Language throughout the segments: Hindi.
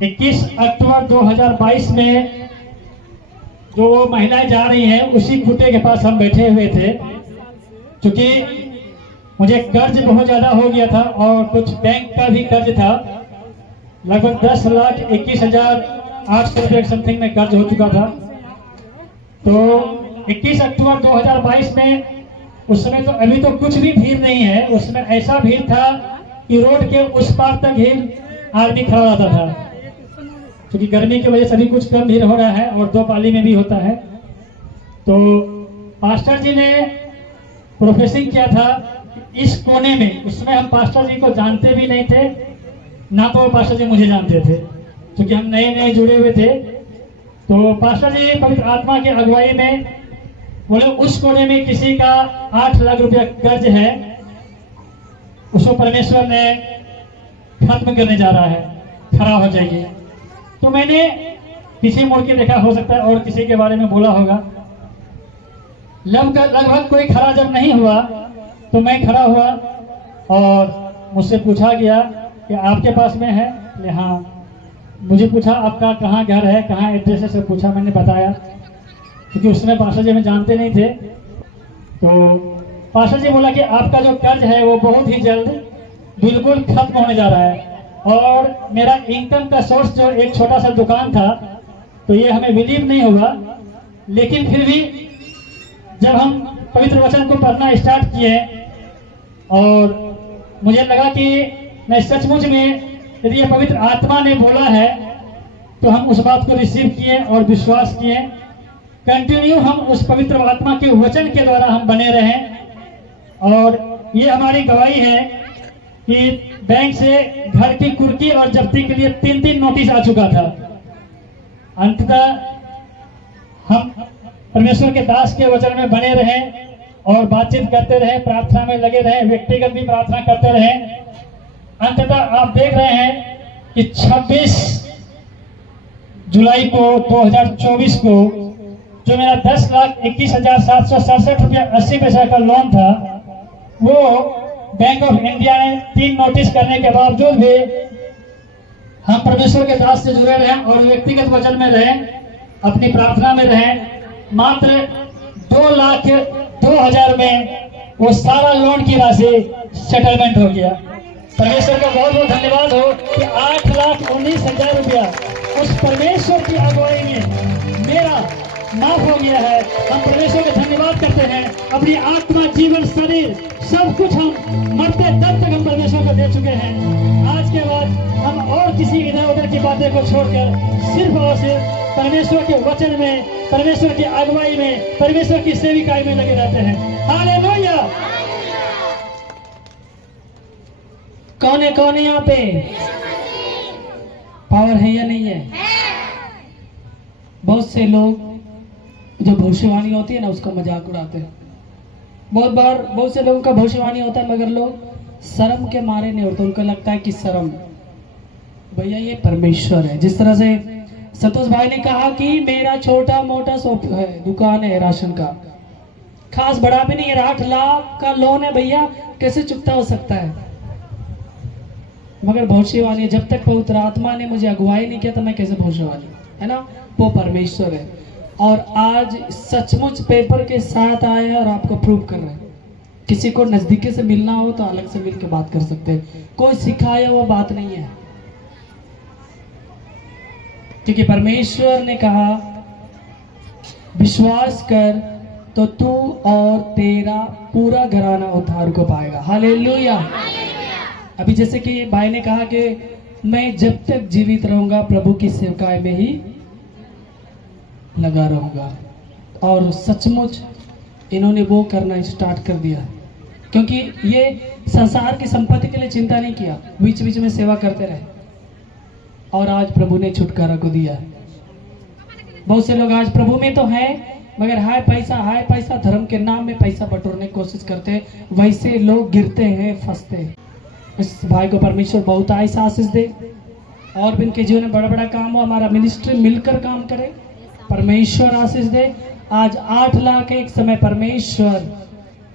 21 अक्टूबर 2022 में जो वो महिलाएं जा रही हैं उसी खूटे के पास हम बैठे हुए थे। क्योंकि मुझे कर्ज बहुत ज़्यादा हो गया था और कुछ बैंक का भी कर्ज था, लगभग 10,21,800 रुपये समथिंग में कर्ज हो चुका था। तो 21 अक्टूबर 2022 में उस समय तो अभी तो कुछ भी भीड़ नहीं है, उस समय ऐसा भीड़ था कि रोड के उस पार तक ही आदमी खड़ा रहता था। क्योंकि गर्मी की वजह से अभी कुछ कम भीड़ हो रहा है और 2 पाली में भी होता है। तो पास्टर जी ने प्रोफेसिंग किया था इस कोने में, उसमें हम पास्टर जी को जानते भी नहीं थे, ना तो पास्टर जी मुझे जानते थे, क्योंकि हम नए नए जुड़े हुए थे। तो पास्टर जी पवित्र आत्मा की अगुवाई में बोले उस कोने में किसी का 8 लाख रुपया कर्ज है, उसको परमेश्वर ने खत्म करने जा रहा है, खड़ा हो जाइए। तो मैंने पीछे मुड़ के देखा, हो सकता है और किसी के बारे में बोला होगा। लगभग कोई खड़ा जब नहीं हुआ तो मैं खड़ा हुआ और मुझसे पूछा गया कि आपके पास में है? हाँ। मुझे पूछा आपका कहाँ घर है, कहाँ एड्रेस है, सब पूछा, मैंने बताया। क्योंकि उस समय पास्टर जी हमें जानते नहीं थे। तो पास्टर जी बोला कि आपका जो कर्ज है वो बहुत ही जल्द बिल्कुल खत्म होने जा रहा है, और मेरा इनकम का सोर्स जो एक छोटा सा दुकान था, तो ये हमें बिलीव नहीं होगा, लेकिन फिर भी जब हम पवित्र वचन को पढ़ना स्टार्ट किए और मुझे लगा कि मैं सचमुच में यदि ये पवित्र आत्मा ने बोला है तो हम उस बात को रिसीव किए और विश्वास किए। कंटिन्यू हम उस पवित्र आत्मा के वचन के द्वारा हम बने रहें। और ये हमारी गवाही है कि बैंक से घर की कुर्की और जब्ती के लिए 3 नोटिस आ चुका था। अंततः हम परमेश्वर के दास के वचन में बने रहें और बातचीत करते रहे, प्रार्थना में लगे रहे, व्यक्तिगत भी प्रार्थना करते रहे। अंततः आप देख रहे हैं कि 26 जुलाई को 2024 को जो मेरा 10,21,767 रुपया 80 पैसा का लोन था, वो बैंक ऑफ इंडिया ने 3 नोटिस करने के बावजूद भी हम परमेश्वर के दास से जुड़े रहें और व्यक्तिगत वचन में रहें, अपनी प्रार्थना में रहें। मात्र 2,02,000 में वो सारा लोन की राशि सेटलमेंट हो गया। परमेश्वर का बहुत बहुत धन्यवाद हो कि 8,19,000 रुपया उस परमेश्वर की अगुवाई में मेरा माफ हो गया है। हम परमेश्वर का धन्यवाद करते हैं। अपनी आत्मा, जीवन, शरीर सब कुछ हम मरते दम तक हम परमेश्वर को दे चुके हैं। आज के बाद हम और किसी इधर उधर की बातें को छोड़कर सिर्फ और सिर्फ परमेश्वर के वचन में, परमेश्वर की अगुवाई में, परमेश्वर की सेविकाई में लगे रहते हैं। हालेलुया। कौन है यहाँ पे? पावर है या नहीं है? बहुत से लोग जो भविष्यवाणी होती है ना, उसका मजाक उड़ाते हैं। बहुत बार बहुत से लोगों का भविष्यवाणी होता है, मगर लोग शर्म के मारे नहीं होते। उनको लगता है कि शर्म, भैया ये परमेश्वर है। जिस तरह से संतोष भाई ने कहा कि मेरा छोटा मोटा शॉप है, दुकान है राशन का, खास बड़ा भी नहीं है, 8 लाख का लोन है भैया, कैसे चुकता हो सकता है? मगर भविष्यवाणी, जब तक पवित्र आत्मा ने मुझे अगुवाई नहीं किया तो मैं कैसे भविष्यवाणी, है ना? वो परमेश्वर है। और आज सचमुच पेपर के साथ आए हैं और आपको प्रूव कर रहे हैं। किसी को नजदीकी से मिलना हो तो अलग से मिल के बात कर सकते हैं, कोई सिखाया वो बात नहीं है। क्योंकि परमेश्वर ने कहा विश्वास कर तो तू और तेरा पूरा घराना उद्धार को पाएगा। हालेलुया। अभी जैसे कि भाई ने कहा कि मैं जब तक जीवित रहूंगा प्रभु की सेवकाई में ही लगा रहूंगा, और सचमुच इन्होंने वो करना स्टार्ट कर दिया। क्योंकि ये संसार की संपत्ति के लिए चिंता नहीं किया, बीच बीच में सेवा करते रहे, और आज प्रभु ने छुटकारा को दिया। बहुत से लोग आज प्रभु में तो हैं, मगर हाय पैसा धर्म के नाम में पैसा बटोरने की कोशिश करते हैं। वैसे लोग गिरते हैं, फंसते हैं। इस भाई को परमेश्वर बहुत आयसा आशीष दे, और भी इनके जीवन में बड़ा बड़ा काम हो, हमारा मिनिस्ट्री मिलकर काम करे, परमेश्वर आशीष दे। आज 8 लाख एक समय परमेश्वर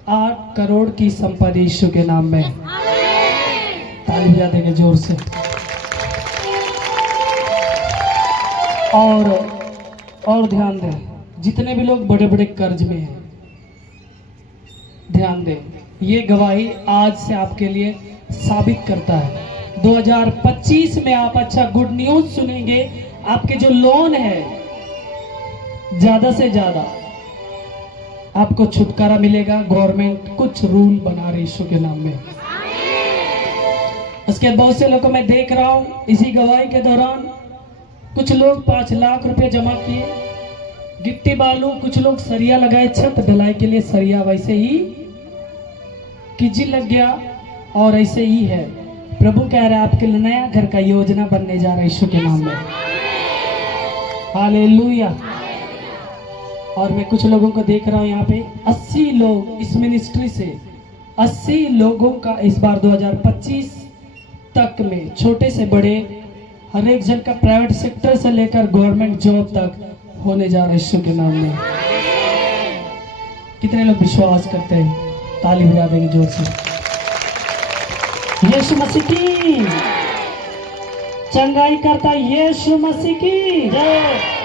8 करोड़ की संपत्ति यीशु के नाम में। ताली बजा देंगे जोर से। और ध्यान दें, जितने भी लोग बड़े बड़े कर्ज में हैं, ध्यान दें, ये गवाही आज से आपके लिए साबित करता है 2025 में आप अच्छा गुड न्यूज सुनेंगे। आपके जो लोन है ज्यादा से ज्यादा आपको छुटकारा मिलेगा। गवर्नमेंट कुछ रूल बना रही यीशु के नाम में। उसके बहुत से लोगों को मैं देख रहा हूं इसी गवाही के दौरान, कुछ लोग 5 लाख रुपए जमा किए, गिट्टी बालू, कुछ लोग सरिया लगाए, छत ढलाई के लिए सरिया वैसे ही कीजी लग गया और ऐसे ही है। प्रभु कह रहा है आपके लिए नया घर का योजना बनने जा रहा है यीशु के नाम में। हालेलुया। और मैं कुछ लोगों को देख रहा हूं यहाँ पे 80 लोग इस मिनिस्ट्री से, 80 लोगों का इस बार 2025 तक में छोटे से बड़े हर एक जन का प्राइवेट सेक्टर से लेकर गवर्नमेंट जॉब तक होने जा रहा है यीशु के नाम में। कितने लोग विश्वास करते हैं? ताली बजा देंगे जोर से। यीशु मसीह की चंगाई करता यीशु मसीह की जय।